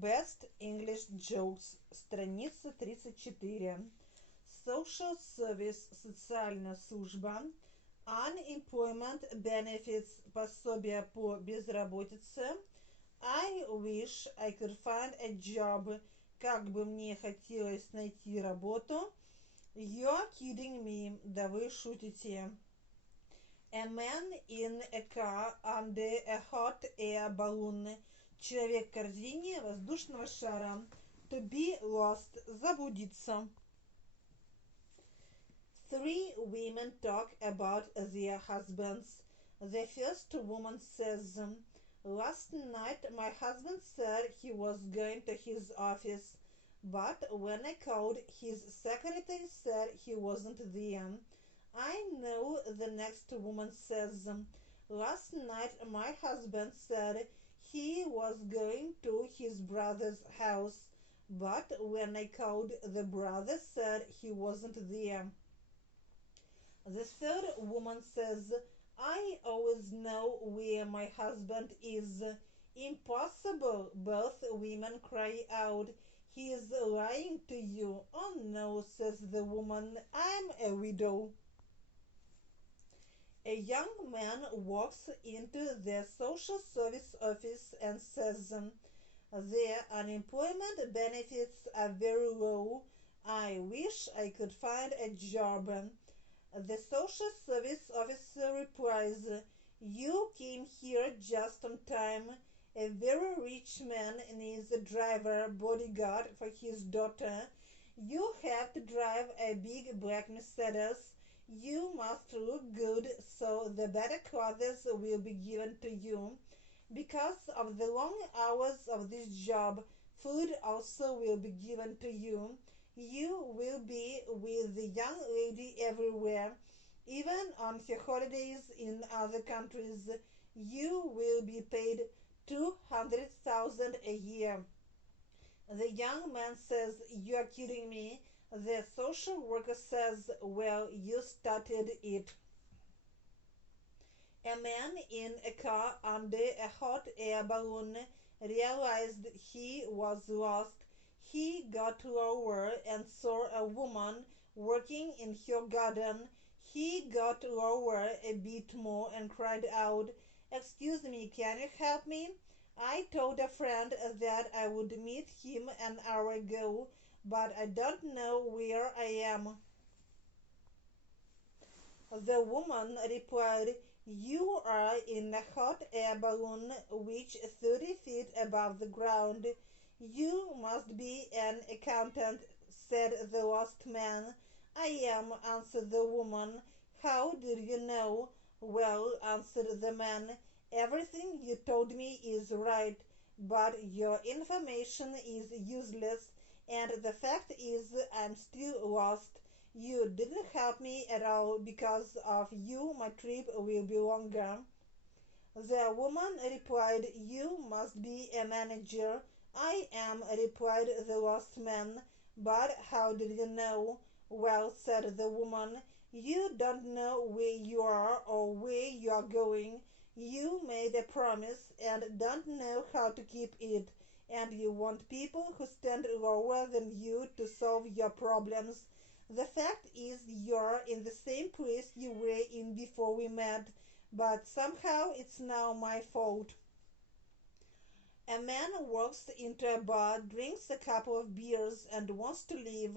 Best English Jokes, страница 34. Social Service, социальная служба. Unemployment Benefits, пособие по безработице. I wish I could find a job, как бы мне хотелось найти работу. You're kidding me, да вы шутите. A man in a car under a hot air balloon. Человек в корзине воздушного шара. To be lost. Заблудиться. Three women talk about their husbands. The first woman says, "Last night my husband said he was going to his office, but when I called, his secretary said he wasn't there." I know. The next woman says, "Last night my husband said he was going to his brother's house, but when I called, the brother said he wasn't there." The third woman says, "I always know where my husband is." Impossible, both women cry out. "He is lying to you." "Oh no," says the woman, "I'm a widow." A young man walks into the social service office and says, "Their unemployment benefits are very low. I wish I could find a job." The social service officer replies, "You came here just on time. A very rich man needs a driver, bodyguard for his daughter. You have to drive a big black Mercedes. You must look good, so the better clothes will be given to you. Because of the long hours of this job, food also will be given to you. You will be with the young lady everywhere, even on her holidays in other countries. You will be paid 200,000 a year." The young man says, "You're kidding me." The social worker says, "Well, you started it." A man in a car under a hot air balloon realized he was lost. He got lower and saw a woman working in her garden. He got lower a bit more and cried out, "Excuse me, can you help me? I told a friend that I would meet him an hour ago, but I don't know where I am." The woman replied, "You are in a hot air balloon which 30 feet above the ground. You must be an accountant," said the lost man. "I am," answered the woman. "How did you know?" "Well," answered the man, "everything you told me is right, but your information is useless, and the fact is I'm still lost. You didn't help me at all. Because of you my trip will be longer." The woman replied, "You must be a manager." "I am," replied the lost man. "But how did you know?" "Well," said the woman, "you don't know where you are or where you are going. You made a promise and don't know how to keep it, and you want people who stand lower than you to solve your problems. The fact is you're in the same place you were in before we met, but somehow it's now my fault." A man walks into a bar, drinks a couple of beers, and wants to leave.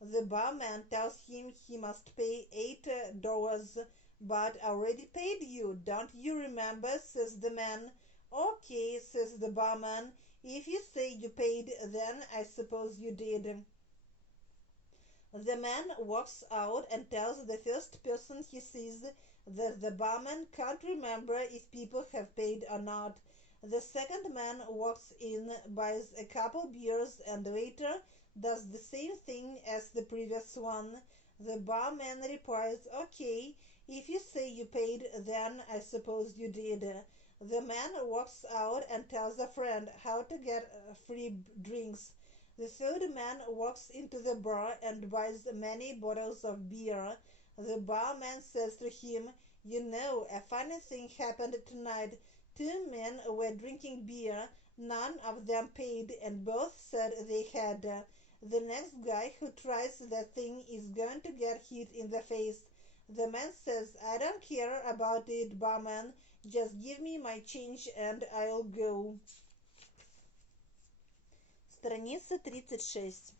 The barman tells him he must pay $8. "But I already paid you, don't you remember?" says the man. "Okay," says the barman. "If you say you paid, then I suppose you did." The man walks out and tells the first person he sees that the barman can't remember if people have paid or not. The second man walks in, buys a couple beers, and later does the same thing as the previous one. The barman replies, "Okay, if you say you paid, then I suppose you did." The man walks out and tells a friend how to get free drinks. The third man walks into the bar and buys many bottles of beer. The barman says to him, "You know, a funny thing happened tonight. Two men were drinking beer. None of them paid, and both said they had. The next guy who tries the thing is going to get hit in the face. The man says, I don't care about it, barman. Just give me my change and I'll go. Страница 36.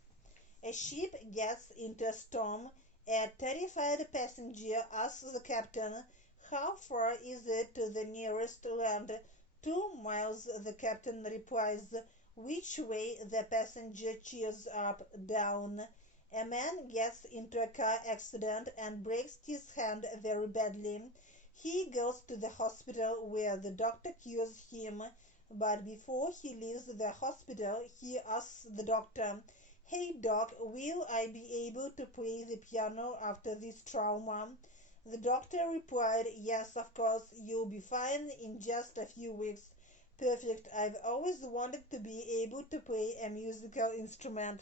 A ship gets into a storm. A terrified passenger asks the captain, how far is it to the nearest land? 2 miles, the captain replies. Which way? The passenger cheers up. Down. A man gets into a car accident and breaks his hand very badly. He goes to the hospital where the doctor cures him, but before he leaves the hospital, he asks the doctor, hey doc, will I be able to play the piano after this trauma? The doctor replied, yes, of course, you'll be fine in just a few weeks. Perfect, I've always wanted to be able to play a musical instrument.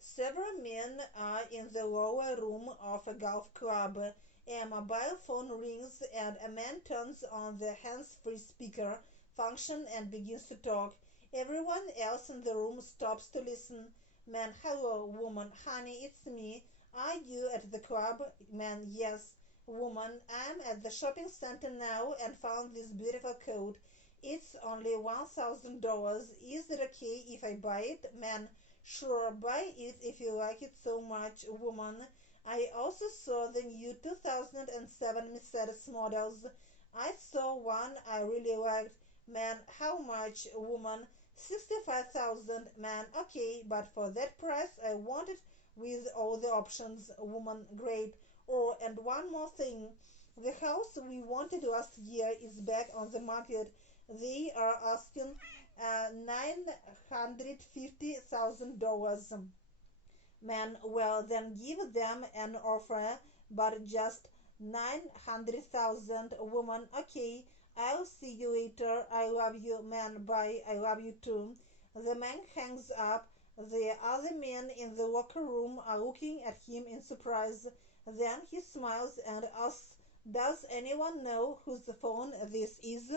Several men are in the lower room of a golf club. A mobile phone rings and a man turns on the hands-free speaker function and begins to talk. Everyone else in the room stops to listen. Man, hello. Woman, honey, it's me. Are you at the club? Man, yes. Woman, I'm at the shopping center now and found this beautiful coat. It's only $1,000. Is it okay if I buy it? Man, sure, buy it if you like it so much. Woman, I also saw the new 2007 Mercedes models. I saw one I really liked. Man, how much? Woman, 65,000. Man, okay, but for that price I want it with all the options. Woman, great. Oh, and one more thing. The house we wanted last year is back on the market. They are asking $950,000. Man, well, then give them an offer, but just 900,000. Woman, okay, I'll see you later. I love you. Man, bye. I love you too. The man hangs up. The other men in the locker room are looking at him in surprise. Then he smiles and asks, does anyone know whose phone this is?